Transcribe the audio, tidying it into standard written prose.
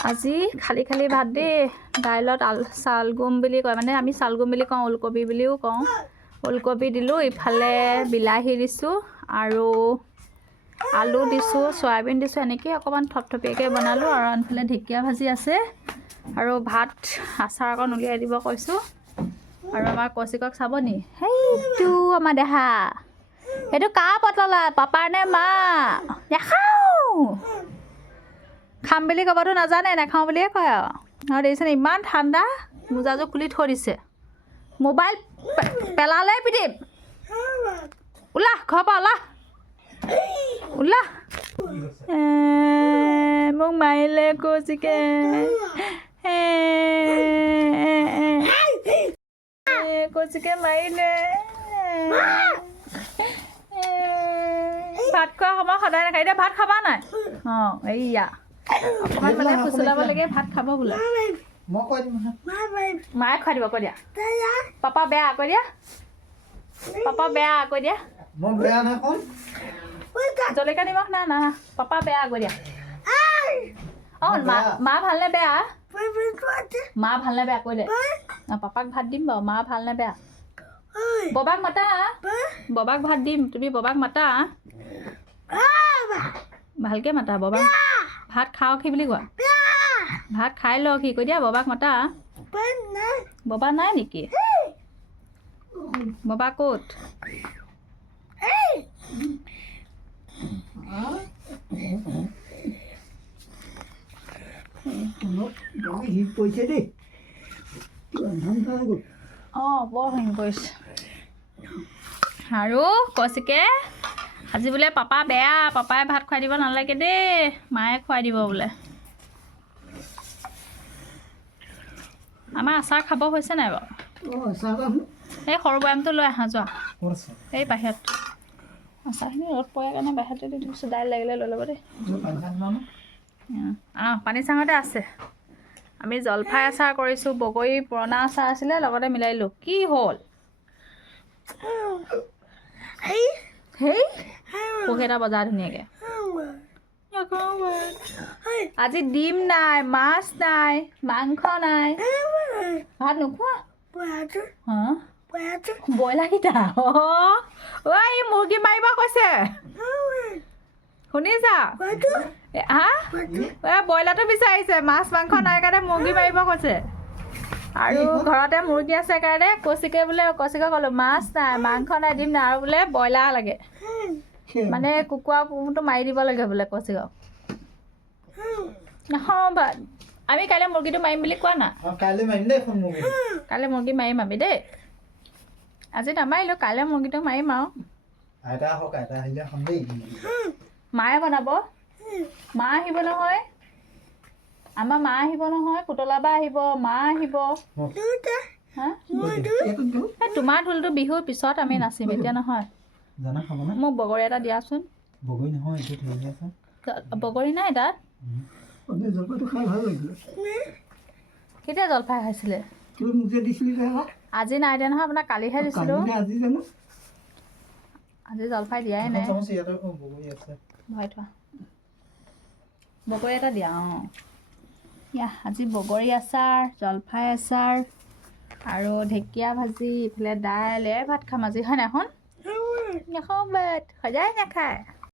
আজি খালি খালি ভাত দেই দাইলত চালগুম বুলি কয় মানে আমি চালগুম বুলি কওঁ ওলকবি বুলিও কওঁ ওলকবি দিলোঁ ইফালে বিলাহী দিছোঁ আৰু আলু দিছোঁ সয়াবিন দিছোঁ এনেকৈ অকণমান থপথপীয়াকৈ বনালোঁ আৰু আনফালে ঢেকীয়া ভাজি আছে আৰু ভাত আচাৰ অকণ উলিয়াই দিব কৈছোঁ আৰু আমাৰ কৌশিকক চাব নি সেইটো আমাৰ দেহা সেইটো কাৰ পতলা পাপাৰ নে মা দেখাওঁ খাম বুলি ক'বতো নাজানে নাখাওঁ বুলিয়ে কয় আৰু দেখিছেনে ইমান ঠাণ্ডা মোজাযোৰ খুলি থৈ দিছে মোবাইল পেলালে পিটিম ওলা ঘৰৰ পৰা ওলা ওলা মোক মাৰিলে কৌশিকে কৌশিকে মাৰিলে ভাত খোৱা সময় সদায় নাখায় এতিয়া ভাত খাবা নাই অঁ এইয়া অকণমান মানে ফুচলাব লাগে ভাত খাব বোলে মায়ে খুৱাই দিব কৈ দিয়া পাপা বেয়া কৈ দিয়া পাপা বেয়া কৈ দিয়া জলকীয়া নিমখ না না পাপা বেয়া কৈ দিয়া অঁ মা ভালনে বেয়া মা ভালনে বেয়া কৈ দে পাপাক ভাত দিম বাৰু মা ভালনে বেয়া ববাক মাতা ববাক ভাত দিম তুমি ববাক মাতা ভালকৈ মাতা ববাক ভাত খাওক সি বুলি কোৱা ভাত খাই লওক সি কৈ দিয়া ববাক মাতা ববা নাই নেকি ববা ক'ত অঁ বৰ হেং কৰিছে আৰু কৌশিকে আজি বোলে পাপা বেয়া পাপাই ভাত খুৱাই দিব নালাগে দেই মায়ে খুৱাই দিব বোলে আমাৰ আচাৰ খাব হৈছে নাই বাৰু এই সৰু বৈয়ামটো লৈ আহা যোৱা এই বাহিৰত আচাৰখিনি ৰ'দ পৰে কাৰণে বাহিৰতে দি দিছোঁ দাইল লাগিলে লৈ ল'ব দেই পানী চাঙতে আছে আমি জলফাই আচাৰ কৰিছোঁ বগৰী পুৰণা আচাৰ আছিলে লগতে মিলাইলোঁ কি হ'ল সেই পঢ়ি এটা বজাৰ ধুনীয়াকৈ আজি ডিম নাই মাছ নাই মাংস নাই ভাত নোখোৱা ব্ৰইলাৰকেইটা ঐ মুৰ্গী মাৰিব কৈছে শুনিছা হা ব্ৰইলাৰটো বিচাৰিছে মাছ মাংস নাই কাৰণে মুৰ্গী মাৰিব কৈছে আৰু ঘৰতে মুৰ্গী আছে কাৰণে কৌশিকে বোলে কৌশিকে ক'লোঁ মাছ নাই মাংস নাই দিম নাই আৰু বোলে ব্ৰইলাৰ লাগে মানে কুকুৰা পোহটো মাৰি দিব লাগে বোলে কৌশিকক নহয় আমি কাইলৈ মুৰ্গীটো মাৰিম বুলি কোৱা না কাইলৈ মুৰ্গী মাৰিম আমি দেই আজি নামাৰিলোঁ কাইলৈ মুৰ্গীটো মাৰিম আৰু মায়ে বনাব মা আহিব নহয় আমাৰ মা আহিব নহয় পুতলা বা আহিব মা আহিব তোমাৰ ঢোলটো বিহুৰ পিছত আমি নাচিম এতিয়া নহয় মোক বগৰী এটা দিয়াচোন বগৰী নাই তাত কেতিয়া জলফাই খাইছিলে আজি নাই দিয়া নহয় আপোনাক কালিহে দিছিলোঁ আজি জলফাই দিয়াই নাই ভৰাই থোৱা বগৰী এটা দিয়া অঁ আজি বগৰী আচাৰ জলফাই আচাৰ আৰু ঢেকীয়া ভাজি ইফালে দাইল ভাত খাম আজি হয় নাই এখন নাখাওঁ ভাত সদায় নাখায়